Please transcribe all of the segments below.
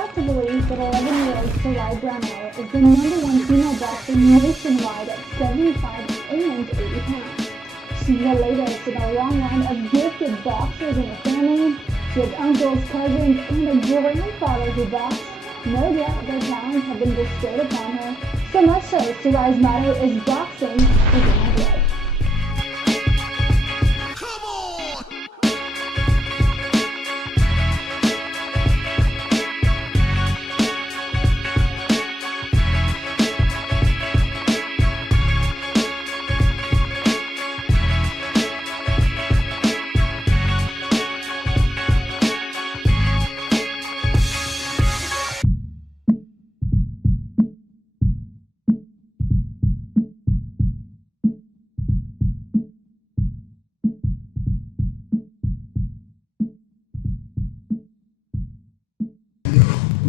have to believe that 11-year-old Sheik Brownell is the #1 female boxer nationwide at 75 and 80 pounds. She's the latest in a long line of gifted boxers in the family. She has uncles, cousins, and a grandfather who boxed. No doubt their talents have been bestowed upon her, so much so Shei's motto is boxing is in my blood.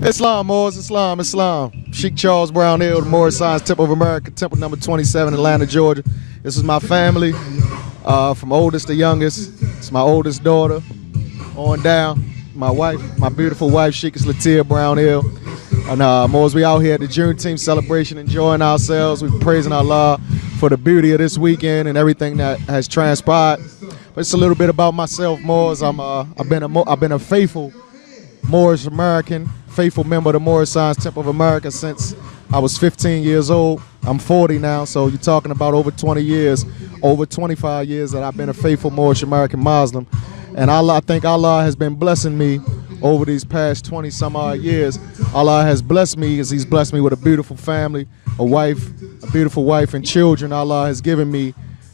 Islam, Moors, Islam, Islam. Sheik Charles Brownell, the Moorish Science Temple of America, Temple number 27, Atlanta, Georgia. This is my family, from oldest to youngest. It's my oldest daughter, on down. My wife, my beautiful wife, Sheikess Latyia Brownell. And Moors, we out here at the Juneteenth celebration, enjoying ourselves. We're praising Allah for the beauty of this weekend and everything that has transpired. But it's a little bit about myself, Moors. I've been a faithful Moorish American, faithful member of the Moorish Science Temple of America since I was 15 years old. I'm 40 now, so you're talking about over 20 years, over 25 years that I've been a faithful Moorish American Muslim. And I think Allah has been blessing me over these past 20 some odd years. Allah has blessed me as He's blessed me with a beautiful family, a wife, a beautiful wife and children. Allah has given me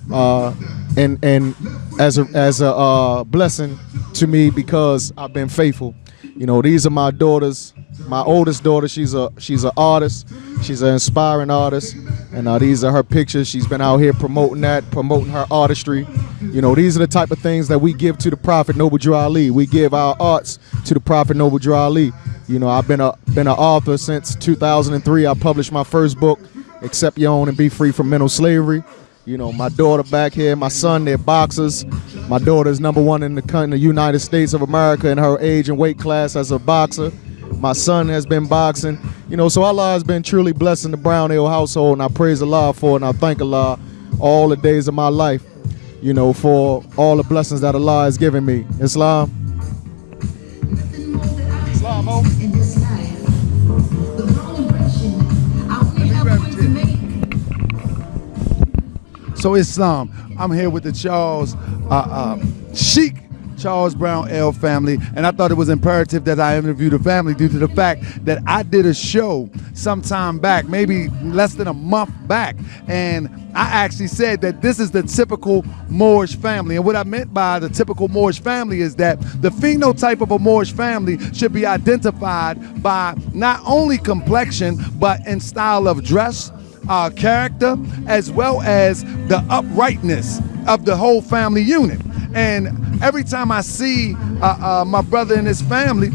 and as a blessing to me because I've been faithful. You know, these are my daughters. My oldest daughter, she's an artist. She's an inspiring artist. And these are her pictures. She's been out here promoting her artistry. You know, these are the type of things that we give to the Prophet Noble Drew Ali. We give our arts to the Prophet Noble Drew Ali. You know, I've been an author since 2003. I published my first book, Accept Your Own and Be Free from Mental Slavery. You know, my daughter back here, my son, they're boxers. My daughter's #1 in the United States of America in her age and weight class as a boxer. My son has been boxing. You know, so Allah has been truly blessing the Brownell household, and I praise Allah for it, and I thank Allah all the days of my life, you know, for all the blessings that Allah has given me. Islam. Islam, Mo. So Islam, I'm here with the Sheik Charles Brownell family, and I thought it was imperative that I interview the family due to the fact that I did a show some time back, maybe less than a month back, and I actually said that this is the typical Moorish family. And what I meant by the typical Moorish family is that the phenotype of a Moorish family should be identified by not only complexion, but in style of dress, character, as well as the uprightness of the whole family unit. And every time I see my brother and his family,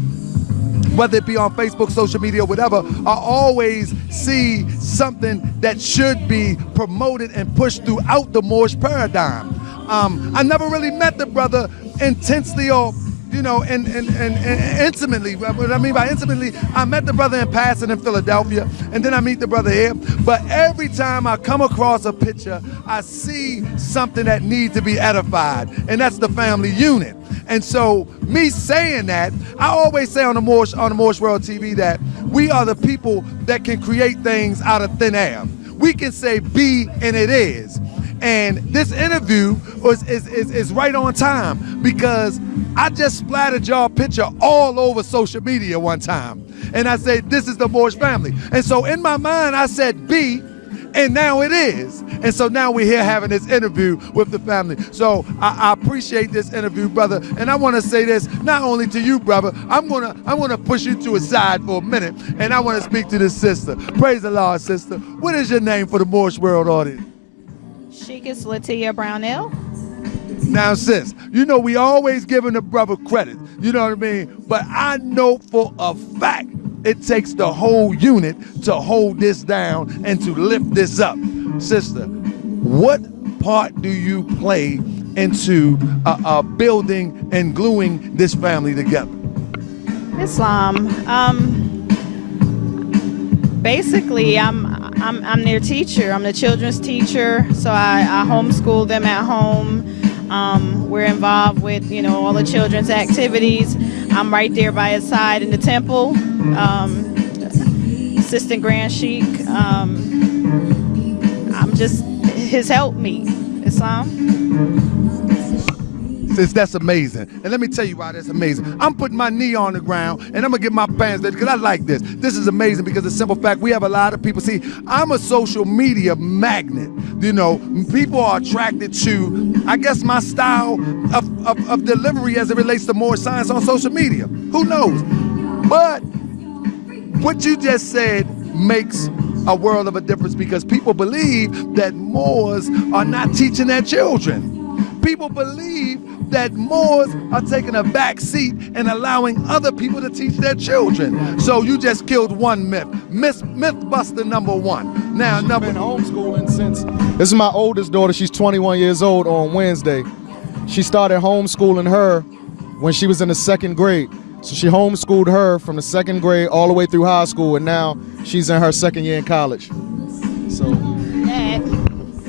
whether it be on Facebook, social media, whatever, I always see something that should be promoted and pushed throughout the Moorish paradigm. I never really met the brother intensely or you know, and intimately. What I mean by intimately, I met the brother in passing in Philadelphia, and then I meet the brother here. But every time I come across a picture, I see something that needs to be edified, and that's the family unit. And so, me saying that, I always say on the Moorish World TV that we are the people that can create things out of thin air. We can say be, and it is. And this interview is right on time because I just splattered y'all picture all over social media one time. And I said, this is the Moorish family. And so in my mind, I said be, and now it is. And so now we're here having this interview with the family. So I appreciate this interview, brother. And I want to say this, not only to you, brother, I'm gonna push you to a side for a minute, and I want to speak to this sister. Praise the Lord, sister. What is your name for the Moorish World audience? Sheikess Latyia Brownell. Now, sis, you know we always giving the brother credit, you know what I mean? But I know for a fact it takes the whole unit to hold this down and to lift this up. Sister, what part do you play into building and gluing this family together? Islam. Basically, I'm their teacher. I'm the children's teacher, so I homeschool them at home. We're involved with, all the children's activities. I'm right there by his side in the temple. Assistant Grand Sheik. I'm just his helpmeet. Islam. That's amazing. And let me tell you why that's amazing. I'm putting my knee on the ground and I'm gonna get my pants dirty because I like this. This is amazing because the simple fact we have a lot of people. See, I'm a social media magnet. People are attracted to, I guess, my style of delivery as it relates to more science on social media. Who knows? But what you just said makes a world of a difference because people believe that Moors are not teaching their children. People believe that Moors are taking a back seat and allowing other people to teach their children. So you just killed one myth. Mythbuster number one. Now, She's been homeschooling since, this is my oldest daughter, she's 21 years old on Wednesday. She started homeschooling her when she was in the 2nd grade. So she homeschooled her from the 2nd grade all the way through high school, and now she's in her 2nd year in college. So.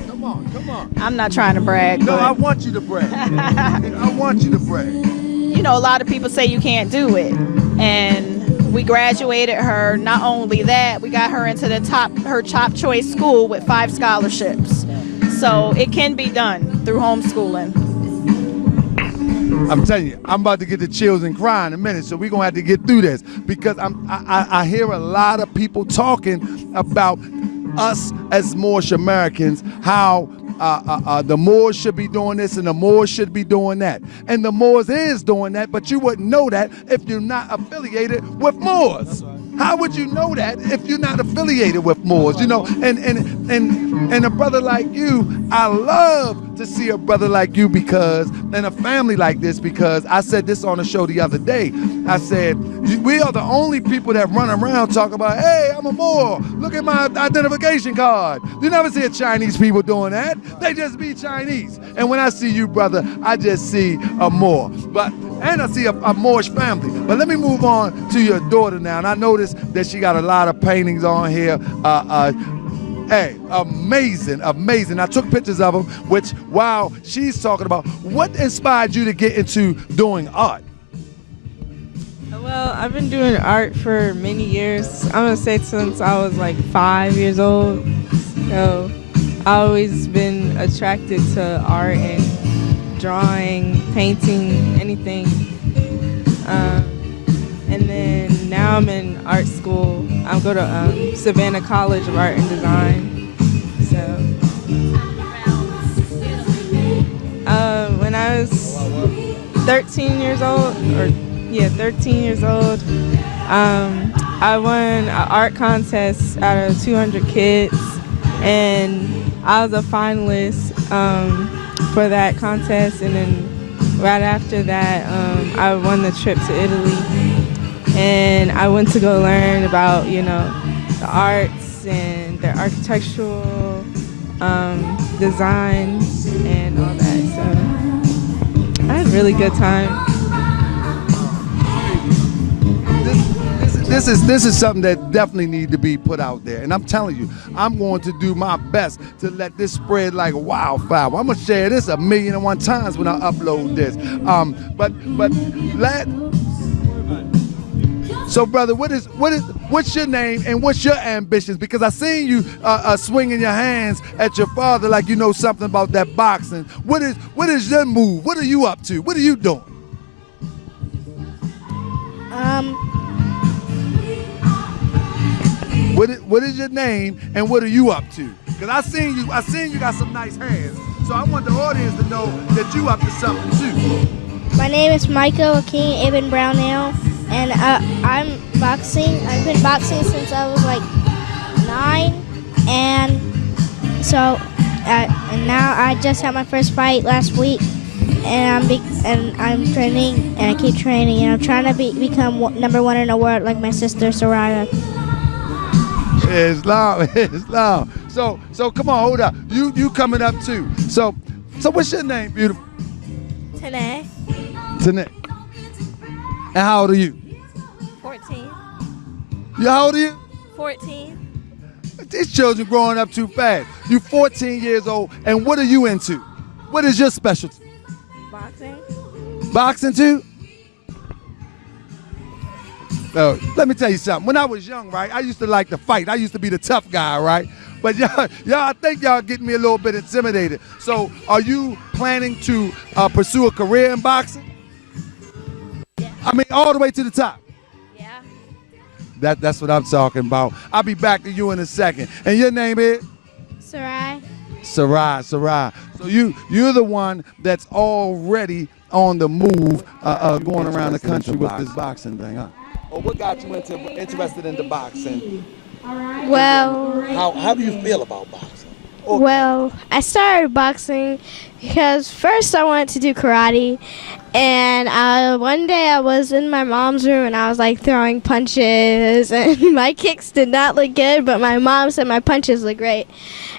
Come on. I'm not trying to brag. No, but I want you to brag. I want you to brag. A lot of people say you can't do it. And we graduated her. Not only that, we got her into her top choice school with 5 scholarships. So it can be done through homeschooling. I'm telling you, I'm about to get the chills and cry in a minute, so we're gonna have to get through this because I hear a lot of people talking about us as Moorish Americans, how the Moors should be doing this and the Moors should be doing that. And the Moors is doing that, but you wouldn't know that if you're not affiliated with Moors. How would you know that if you're not affiliated with Moors? And a brother like you, I love to see a brother like you and a family like this, because I said this on the show the other day. I said, we are the only people that run around talking about, hey, I'm a Moor, look at my identification card. You never see Chinese people doing that. They just be Chinese. And when I see you, brother, I just see a Moor. And I see a Moorish family. But let me move on to your daughter now. And I noticed that she got a lot of paintings on here. Hey, amazing. I took pictures of them, which, wow, she's talking about. What inspired you to get into doing art? Well, I've been doing art for many years. I'm gonna say since I was like 5 years old. So I've always been attracted to art and drawing, painting, anything. And then now I'm in art school. I go to Savannah College of Art and Design. So when I was 13 years old, I won an art contest out of 200 kids, and I was a finalist for that contest. And then right after that, I won the trip to Italy, and I went to go learn about, the arts and their architectural design and all that. So I had a really good time. This is something that definitely need to be put out there. And I'm telling you, I'm going to do my best to let this spread like wildfire. I'm gonna share this 1,000,001 times when I upload this. So, brother, what's your name and what's your ambitions? Because I seen you swinging your hands at your father like you know something about that boxing. What is your move? What are you up to? What are you doing? What is your name and what are you up to? Because I seen you got some nice hands. So I want the audience to know that you up to something too. My name is Michael Akeem Ibn Brownell, and I'm boxing. I've been boxing since I was like 9, and so and now I just had my first fight last week, and I'm training, and I keep training, and I'm trying to become number 1 in the world like my sister Soraya. Islam. So come on, hold up. You coming up too. So what's your name, beautiful? Tanae. And how old are you? 14. You how old are you? 14. These children growing up too fast. You 14 years old, and what are you into? What is your specialty? Boxing. Boxing too? Oh, let me tell you something. When I was young, right, I used to like to fight. I used to be the tough guy, right? But y'all, I think y'all getting me a little bit intimidated. So are you planning to pursue a career in boxing? Yeah. I mean, all the way to the top. Yeah. That's what I'm talking about. I'll be back to you in a second. And your name is? Sarai. Sarai. So you're the one that's already on the move, going around the country with this boxing thing, huh? Well, what got you interested in the boxing? Well, How do you feel about boxing? well, I started boxing because first I wanted to do karate, and one day I was in my mom's room and I was like throwing punches, and my kicks did not look good, but my mom said my punches look great,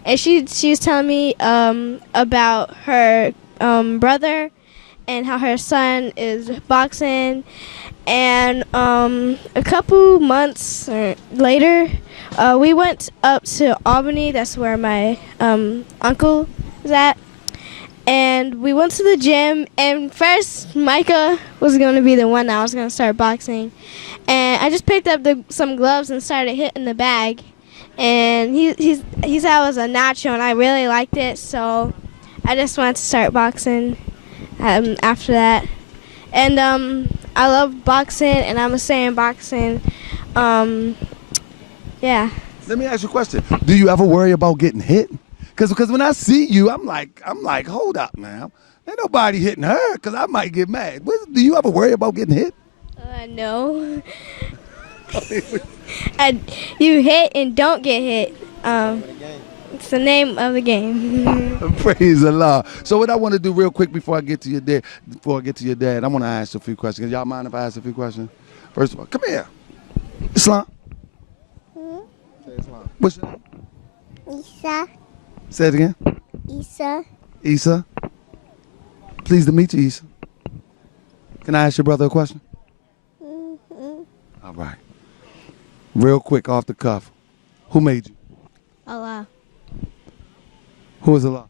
and she was telling me about her brother and how her son is boxing. And a couple months later, we went up to Albany. That's where my uncle is at. And we went to the gym. And first, Micah was going to be the one that was going to start boxing. And I just picked up some gloves and started hitting the bag. And he said I was a natural, and I really liked it. So I just wanted to start boxing after that. And I love boxing, and I'm gonna stay in boxing. Yeah. Let me ask you a question. Do you ever worry about getting hit? Because when I see you, I'm like, hold up, man. Ain't nobody hitting her, because I might get mad. Do you ever worry about getting hit? No. You hit and don't get hit. It's the name of the game. Praise Allah. So what I want to do real quick before I get to your dad, I want to ask you a few questions. Y'all mind if I ask a few questions? First of all, come here. Islam. Say Islam. What's your name? Isa. Say it again. Isa. Isa. Pleased to meet you, Isa. Can I ask your brother a question? All right. Real quick, off the cuff. Who made you? Allah. Who is Allah?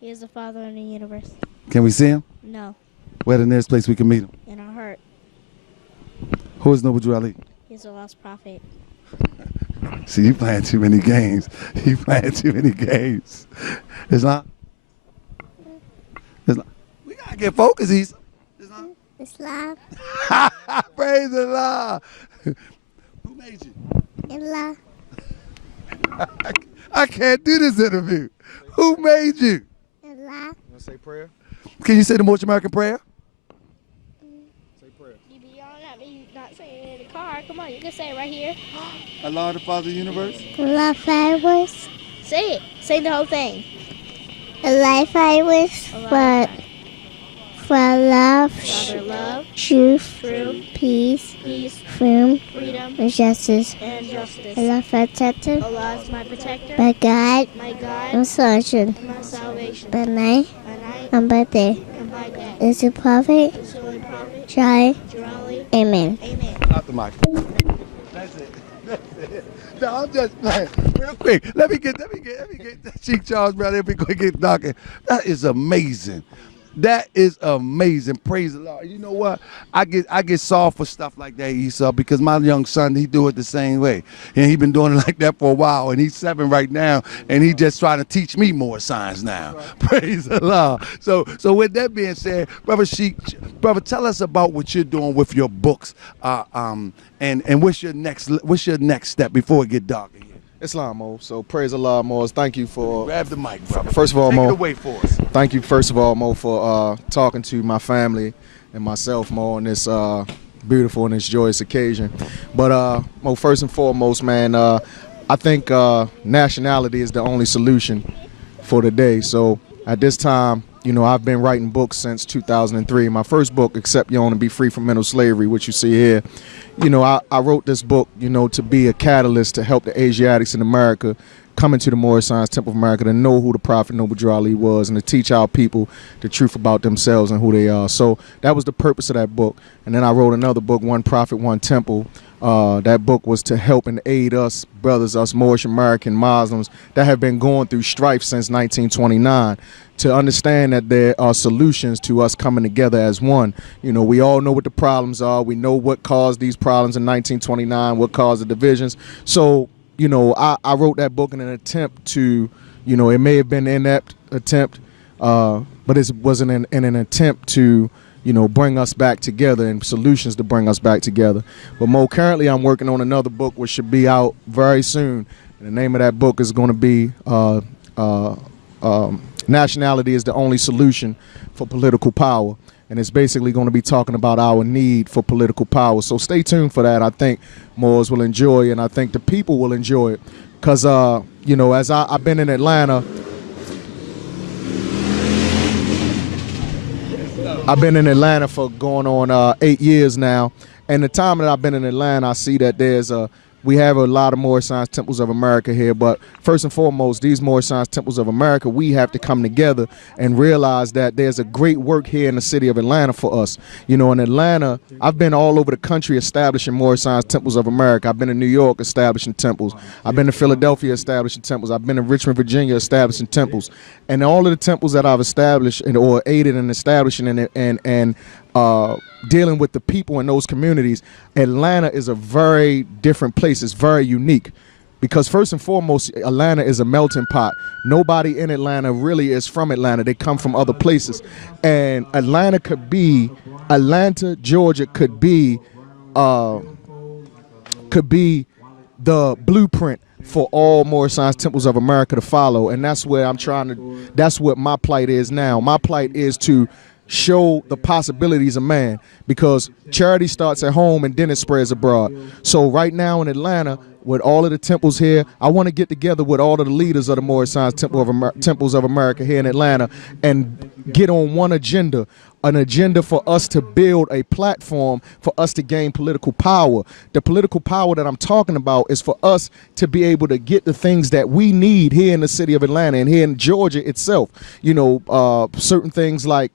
He is the Father in the universe. Can we see him? No. Where's the nearest place we can meet him? In our heart. Who is Noble Ali? He's the lost prophet. See, you playing too many games. You playing too many games. Islam? We gotta get focused, Isa. Islam. Praise Allah. Who made you? Allah. I can't do this interview. Who made you? Allah. You want to say prayer? Can you say the Moorish American prayer? Say prayer. You be yelling at me not saying it in the car. Come on, you can say it right here. Allah, the Father of the universe. Allah fireworks. Say it. Say the whole thing. Allah fireworks. For love, truth, peace, freedom, and justice. Allah protector. Allah is my protector. My God, and salvation. By night, and by day. Is the prophet. Try. Amen. Not the mic. That's it. No, I'm just playing. Real quick. Let me get Sheik Charles Brown if we go get talking. That is amazing. That is amazing. Praise the Lord. You know what? I get soft for stuff like that, Esau, because my young son, he do it the same way. And he been doing it like that for a while, and he's 7 right now, and he just trying to teach me more science now. Right. Praise the Lord. So with that being said, Brother Sheik, brother, tell us about what you're doing with your books, and what's your next step before it get dark in here? Islam, Mo. So praise Allah, Mo. Thank you for... Grab the mic, brother. First of all, Mo. Take it away for us. Thank you, first of all, Mo, for talking to my family and myself, Mo, on this beautiful and this joyous occasion. But, Mo, first and foremost, man, I think nationality is the only solution for today. So at this time, you know, I've been writing books since 2003. My first book, Accept Your Own and Be Free from Mental Slavery, which you see here. You know, I wrote this book, you know, to be a catalyst to help the Asiatics in America come into the Moorish Science Temple of America, to know who the Prophet Noble Ali was, and to teach our people the truth about themselves and who they are. So that was the purpose of that book. And then I wrote another book, One Prophet, One Temple, That book was to help and aid us brothers, us Moorish American Muslims that have been going through strife since 1929, to understand that there are solutions to us coming together as one. You know, we all know what the problems are. We know what caused these problems in 1929, what caused the divisions. So, you know, I wrote that book in an attempt to, you know, it may have been an inept attempt, but it wasn't in an attempt to, you know, bring us back together and solutions to bring us back together. But more currently, I'm working on another book which should be out very soon. And the name of that book is going to be Nationality is the Only Solution for Political Power. And it's basically going to be talking about our need for political power. So stay tuned for that. I think Moors will enjoy it, and I think the people will enjoy it. Because, you know, as I've been in Atlanta, I've been in Atlanta for going on 8 years now, and the time that I've been in Atlanta, I see that we have a lot of Moorish Science Temples of America here, but first and foremost, these Moorish Science Temples of America, we have to come together and realize that there's a great work here in the city of Atlanta for us. You know, in Atlanta, I've been all over the country establishing Moorish Science Temples of America. I've been in New York establishing temples. I've been to Philadelphia establishing temples. I've been in Richmond, Virginia establishing temples. And all of the temples that I've established or aided in establishing and dealing with the people in those communities, Atlanta is a very different place. It's very unique because first and foremost, Atlanta is a melting pot. Nobody in Atlanta really is from Atlanta. They come from other places. And Atlanta, Georgia could be the blueprint for all Moorish Science Temples of America to follow. And that's where that's what my plight is now. My plight is to show the possibilities of man, because charity starts at home and then it spreads abroad. So right now in Atlanta, with all of the temples here, I want to get together with all of the leaders of the Moorish Science Temples of America here in Atlanta and get on one agenda, an agenda for us to build a platform for us to gain political power. The political power that I'm talking about is for us to be able to get the things that we need here in the city of Atlanta and here in Georgia itself. You know, certain things like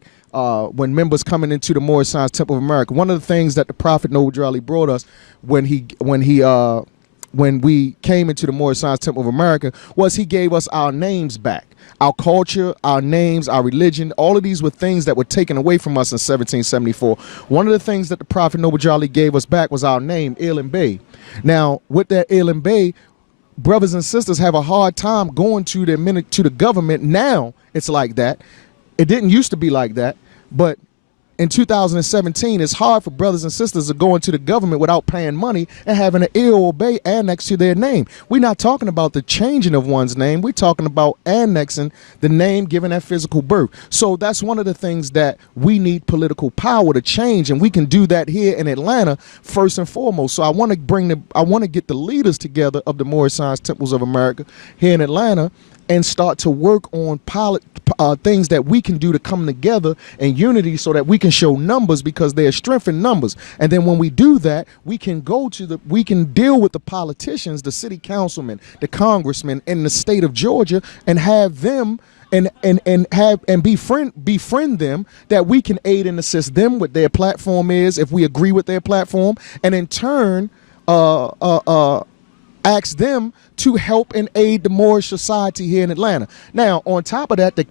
when members coming into the Moorish Science Temple of America. One of the things that the Prophet Noble Ali brought us when we came into the Moorish Science Temple of America was he gave us our names back. Our culture, our names, our religion, all of these were things that were taken away from us in 1774. One of the things that the Prophet Noble Ali gave us back was our name, Ilim Bey. Now, with that Ilim Bey, brothers and sisters have a hard time going to the government. Now it's like that. It didn't used to be like that, but in 2017, it's hard for brothers and sisters to go into the government without paying money and having an Ilim Bey annexed to their name. We're not talking about the changing of one's name. We're talking about annexing the name given at physical birth. So that's one of the things that we need political power to change, and we can do that here in Atlanta first and foremost. So I want to get the leaders together of the Moorish Science Temples of America here in Atlanta and start to work on things that we can do to come together in unity so that we can show numbers, because there's strength in numbers. And then when we do that, we can deal with the politicians, the city councilmen, the congressmen in the state of Georgia, and have them and befriend them, that we can aid and assist them what their platform is, if we agree with their platform, and in turn ask them to help and aid the Moorish society here in Atlanta. Now, on top of that, the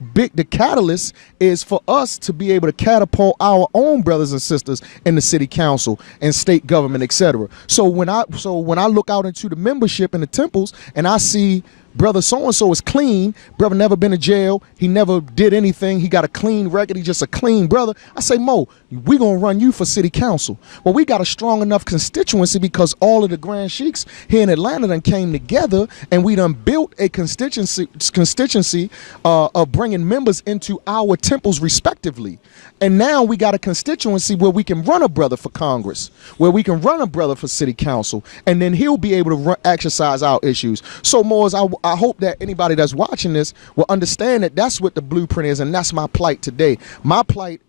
catalyst is for us to be able to catapult our own brothers and sisters in the city council and state government, etc. So when I look out into the membership in the temples and I see brother so-and-so is clean, brother never been to jail, he never did anything, he got a clean record, he's just a clean brother, I say, Mo, we gonna run you for city council. Well, we got a strong enough constituency because all of the Grand Sheiks here in Atlanta done came together and we done built a constituency of bringing members into our temples respectively. And now we got a constituency where we can run a brother for Congress, where we can run a brother for city council, and then he'll be able to exercise our issues. So, Moors, I hope that anybody that's watching this will understand that that's what the blueprint is, and that's my plight today. My plight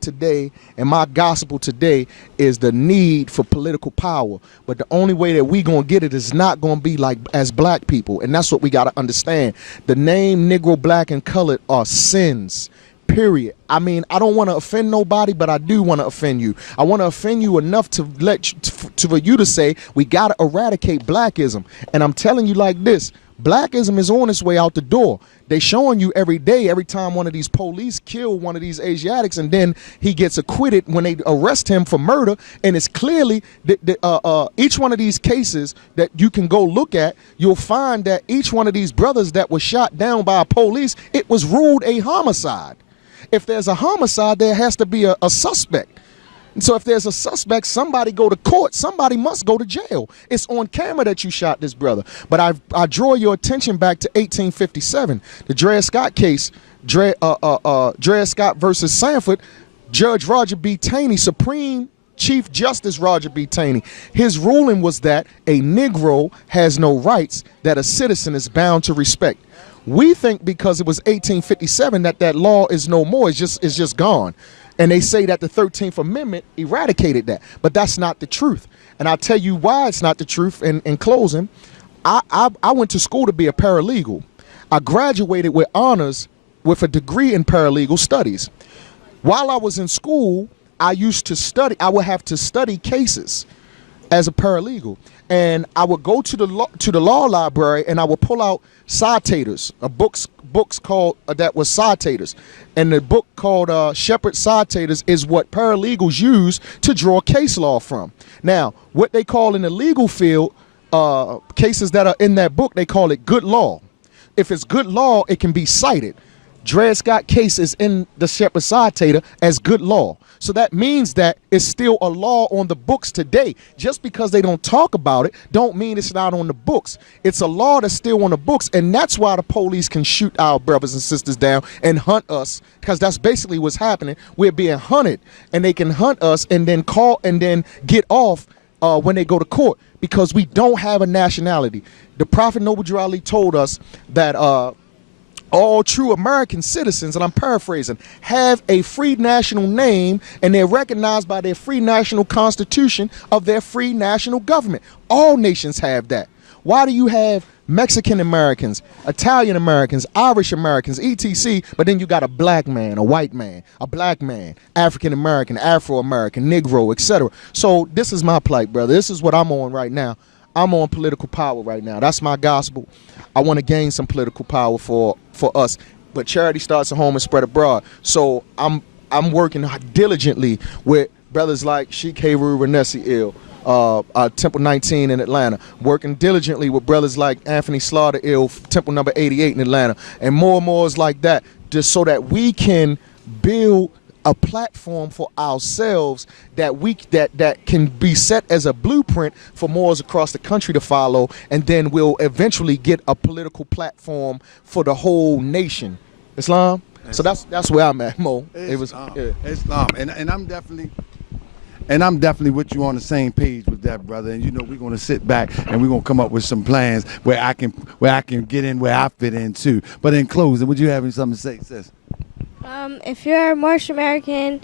today and my gospel today is the need for political power. But the only way that we gonna get it is not gonna be like as black people, and that's what we gotta understand. The name Negro, black, and colored are sins. period. I mean, I don't want to offend nobody, but I do want to offend you. I want to offend you enough to for you to say we got to eradicate blackism. And I'm telling you like this, blackism is on its way out the door. They showing you every day, every time one of these police kill one of these Asiatics, and then he gets acquitted when they arrest him for murder. And it's clearly each one of these cases that you can go look at, you'll find that each one of these brothers that was shot down by police, it was ruled a homicide. If there's a homicide, there has to be a suspect. And so if there's a suspect, somebody go to court, somebody must go to jail. It's on camera that you shot this brother. But I draw your attention back to 1857, the Dred Scott case, Dred Scott versus Sanford. Judge Roger B. Taney, Supreme Chief Justice Roger B. Taney, his ruling was that a Negro has no rights that a citizen is bound to respect. We think because it was 1857 that law is no more, it's just gone. And they say that the 13th Amendment eradicated that. But that's not the truth. And I'll tell you why it's not the truth. In closing, I went to school to be a paralegal. I graduated with honors with a degree in paralegal studies. While I was in school, I used to study. I would have to study cases as a paralegal. And I would go to the law library and I would pull out citators, books called that was citators, and the book called Shepherd Citators is what paralegals use to draw case law from. Now, what they call in the legal field, cases that are in that book, they call it good law. If it's good law, it can be cited. Dred Scott case is in the Shepherd Citator as good law. So that means that it's still a law on the books today. Just because they don't talk about it, don't mean it's not on the books. It's a law that's still on the books, and that's why the police can shoot our brothers and sisters down and hunt us, because that's basically what's happening. We're being hunted, and they can hunt us and then call and then get off when they go to court, because we don't have a nationality. The Prophet Noble Drew Ali told us that all true American citizens, and I'm paraphrasing, have a free national name, and they're recognized by their free national constitution of their free national government. All nations have that. Why do you have Mexican Americans, Italian Americans, Irish Americans, etc., but then you got a black man, a white man, a black man, African American, Afro-American, Negro, etc.? So this is my plight, brother. This is what I'm on right now. I'm on political power right now. That's my gospel. I want to gain some political power for us. But charity starts at home and spread abroad. So I'm working diligently with brothers like Sheik Heru Renesi Temple 19 in Atlanta. Working diligently with brothers like Anthony Slaughter Temple number 88 in Atlanta. And more is like that, just so that we can build a platform for ourselves that can be set as a blueprint for Moors across the country to follow, and then we'll eventually get a political platform for the whole nation. Islam. So that's where I'm at, Mo. Islam, and I'm definitely with you on the same page with that, brother. And you know, we're gonna sit back and we're gonna come up with some plans where I can get in where I fit in too. But in closing, would you have something to say, sis? If you're a Moorish American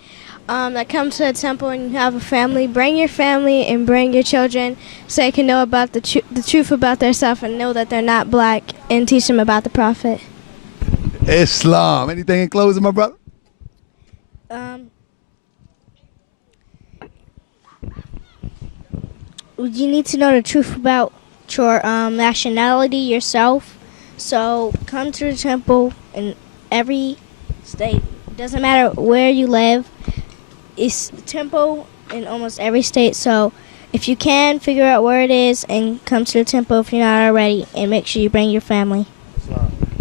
that comes to a temple and you have a family, bring your family and bring your children so they can know about the truth about themselves and know that they're not black, and teach them about the Prophet. Islam. Anything in closing, my brother? You need to know the truth about your nationality yourself. So come to the temple in every state. It doesn't matter where you live. It's the temple in almost every state. So if you can, figure out where it is and come to the temple if you're not already, and make sure you bring your family.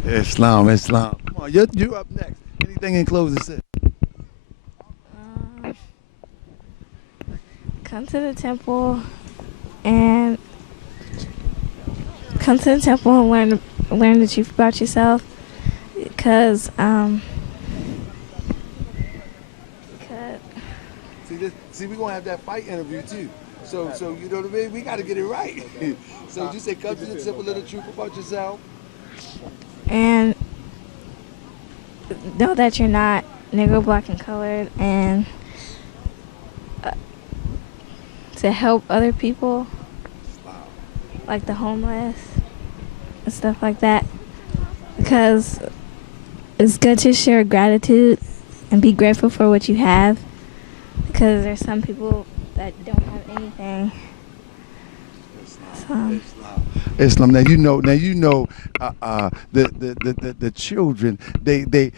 Islam. Come on, you're up next. Anything in closing, sis? Come to the temple and learn the truth about yourself, because see, we're gonna have that fight interview too. So you know what I mean? We gotta get it right. So you say come to the temple, learn the truth about yourself. And know that you're not Negro, black, and colored, and to help other people, like the homeless and stuff like that, because it's good to share gratitude and be grateful for what you have, because there's some people that don't have anything. So. Islam. Now you know. The children they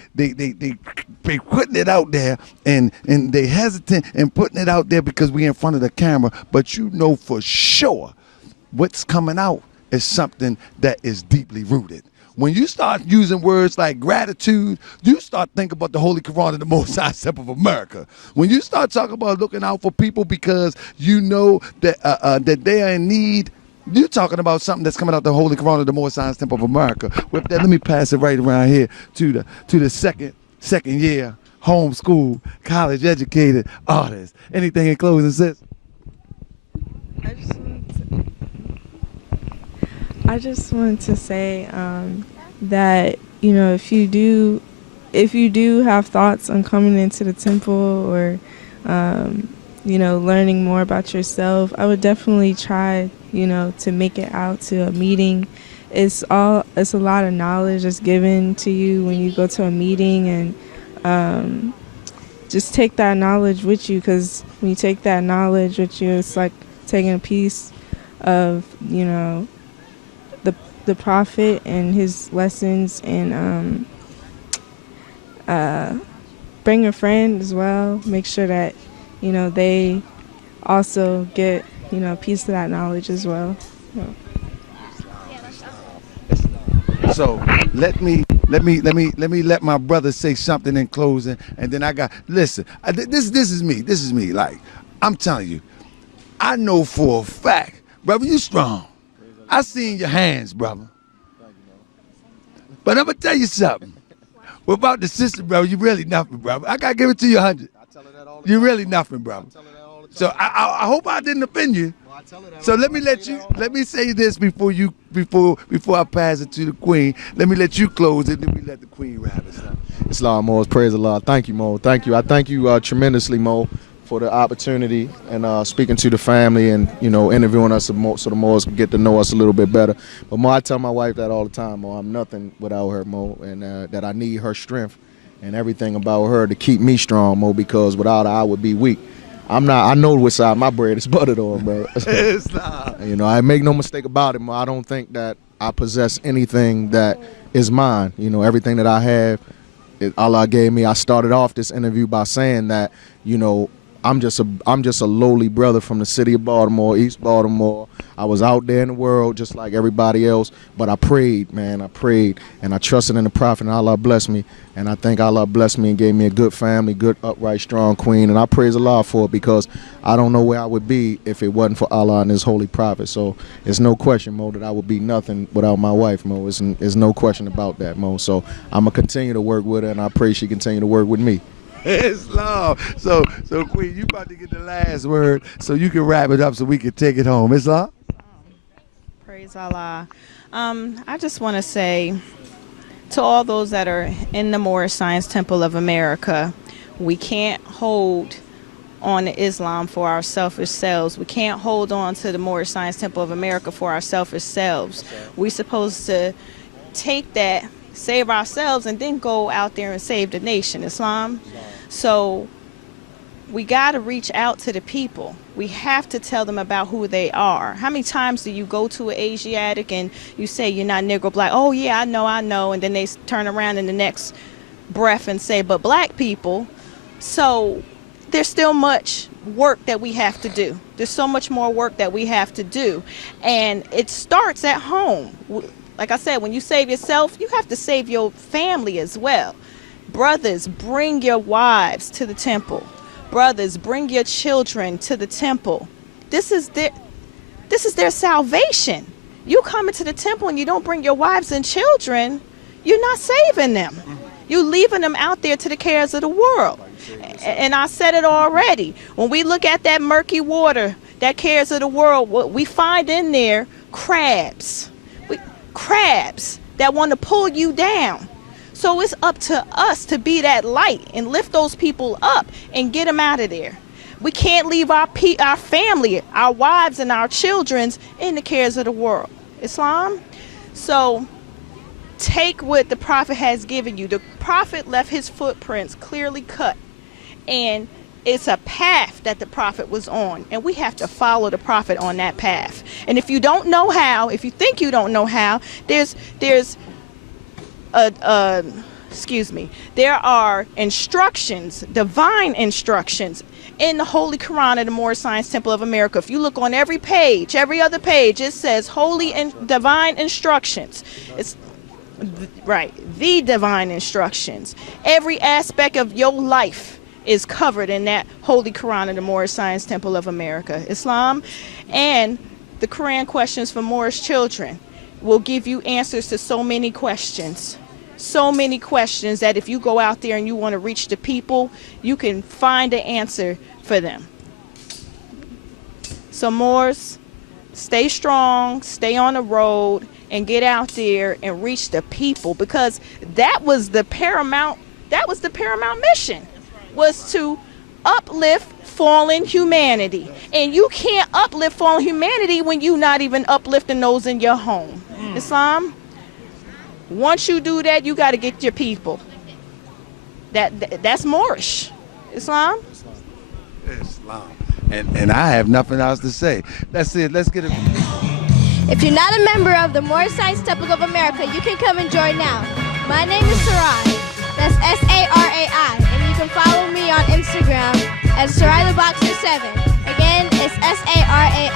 putting it out there and they hesitant in putting it out there because we in front of the camera. But you know for sure what's coming out is something that is deeply rooted. When you start using words like gratitude, you start thinking about the Holy Quran and the Most High Temple of America. When you start talking about looking out for people because you know that that they are in need, you're talking about something that's coming out the Holy Quran and the Most High Temple of America. With that, let me pass it right around here to the second year homeschool, college educated artist. Anything in closing, sis? I just wanted to say that, you know, if you do have thoughts on coming into the temple or you know, learning more about yourself, I would definitely try, you know, to make it out to a meeting. It's a lot of knowledge that's given to you when you go to a meeting, and just take that knowledge with you, because when you take that knowledge with you, it's like taking a piece of, you know, the Prophet and his lessons, and bring a friend as well. Make sure that, you know, they also get, you know, a piece of that knowledge as well. So let me let my brother say something in closing, and then I got listen. This is me. Like, I'm telling you, I know for a fact, brother, you strong. I seen your hands, brother. But I'm gonna tell you something. About the sister, brother, you really nothing, brother. I gotta give it to you 100. You really nothing, brother. So I hope I didn't offend you. So let me say this before I pass it to the Queen. Let me let you close it, then we let the Queen wrap it up. Islam, Mo. Praise Allah. Thank you, Mo. Thank you. I thank you tremendously, Mo, for the opportunity and speaking to the family and, you know, interviewing us so the Moors can get to know us a little bit better. But Mo, I tell my wife that all the time, Mo. I'm nothing without her, Mo, and that I need her strength and everything about her to keep me strong, Mo, because without her I would be weak. I know which side my bread is buttered on, bro. It's not. You know, I make no mistake about it, Mo. I don't think that I possess anything that is mine. You know, everything that I have, Allah gave me. I started off this interview by saying that, you know, I'm just a lowly brother from the city of Baltimore, East Baltimore. I was out there in the world just like everybody else, but I prayed, man. I prayed, and I trusted in the Prophet, and Allah blessed me. And I think Allah blessed me and gave me a good family, good, upright, strong Queen, and I praise Allah for it, because I don't know where I would be if it wasn't for Allah and His Holy Prophet. So it's no question, Mo, that I would be nothing without my wife, Mo. There's no question about that, Mo. So I'm going to continue to work with her, and I pray she continue to work with me. Islam. So Queen, you about to get the last word, so you can wrap it up so we can take it home. Islam? Praise Allah. I just want to say to all those that are in the Moorish Science Temple of America, we can't hold on to Islam for our selfish selves. We can't hold on to the Moorish Science Temple of America for our selfish selves. We're supposed to take that, save ourselves, and then go out there and save the nation, Islam. So we got to reach out to the people. We have to tell them about who they are. How many times do you go to an Asiatic and you say you're not Negro black? Oh yeah, I know. And then they turn around in the next breath and say, but black people. So there's still much work that we have to do. There's so much more work that we have to do. And it starts at home. Like I said, when you save yourself, you have to save your family as well. Brothers, bring your wives to the temple. Brothers, bring your children to the temple. This is their salvation. You come into the temple and you don't bring your wives and children, you're not saving them. You're leaving them out there to the cares of the world. And I said it already. When we look at that murky water, that cares of the world, what we find in there, crabs that want to pull you down. So it's up to us to be that light and lift those people up and get them out of there. We can't leave our family, our wives and our children in the cares of the world. Islam? So take what the prophet has given you. The prophet left his footprints clearly cut, and it's a path that the prophet was on, and we have to follow the prophet on that path. And if you don't know how, if you think you don't know how, there are instructions, divine instructions in the Holy Quran of the Moorish Science Temple of America. If you look on every page, every other page, it says holy and divine instructions. It's right, the divine instructions. Every aspect of your life is covered in that Holy Quran of the Moorish Science Temple of America. Islam and the Quran questions for Moorish children will give you answers to so many questions. So many questions that if you go out there and you want to reach the people, you can find an answer for them. So Moors, stay strong, stay on the road, and get out there and reach the people, because that was the paramount mission, was to uplift fallen humanity. And you can't uplift fallen humanity when you're not even uplifting those in your home. Islam, once you do that, you got to get your people. That's Moorish. Islam? Islam. And I have nothing else to say. That's it. Let's get it. If you're not a member of the Moorish Science Temple of America, you can come and join now. My name is Sarai. That's Sarai. And you can follow me on Instagram at SaraiTheBoxer7. Again, it's Sarai.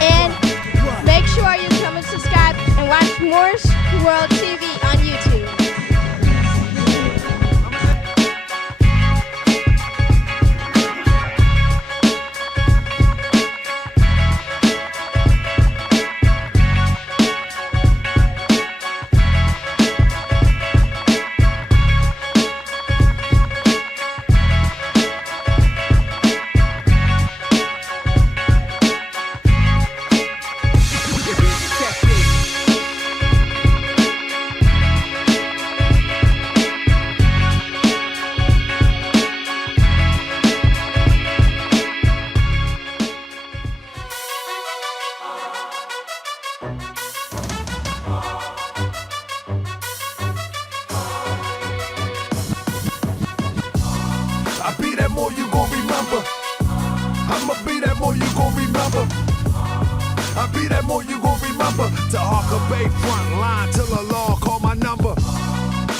And make sure you come and subscribe and watch Moorish World TV on YouTube. To Harker Bay front line till the law call my number.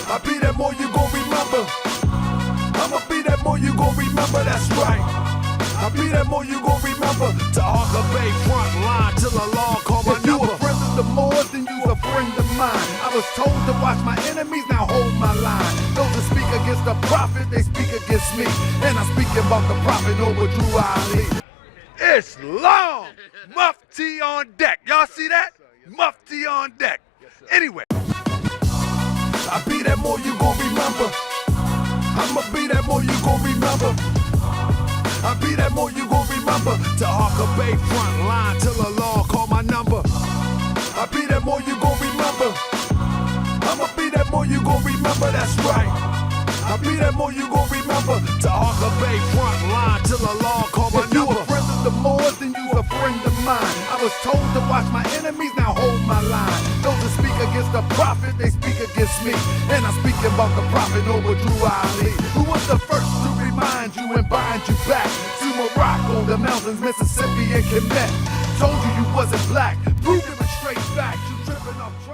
I be that more you gon' remember. I'ma be that more you gon' remember, that's right. I be that more you gon' remember. To Harker Bay front line till the law call my number. If you a friend of the Moors, then you a friend of mine. I was told to watch my enemies, now hold my line. Those that speak against the prophet, they speak against me. And I'm speaking about the prophet over Drew Ali. It's long. Mufti on deck. Y'all see that? Mufti on deck. Anyway, I be that more you gon' remember. I'ma be that more you gon' remember. I be that more you gon' remember. To Harker Bay front line till the law call my number. I be that more you gon' remember. I'ma be that more you gon' remember, that's right. I be that more you gon' remember. To Harker Bay front line till the law call my number. If you a friend of the Moors, then you a friend of mine. I was told to watch my enemies, now hold my line. Those that speak against the prophet, they speak against me. And I'm speaking about the prophet over Drew Ali, who was the first to remind you and bind you back to Morocco, the mountains, Mississippi, and Quebec. Told you you wasn't black, proved it with straight facts. You tripping off.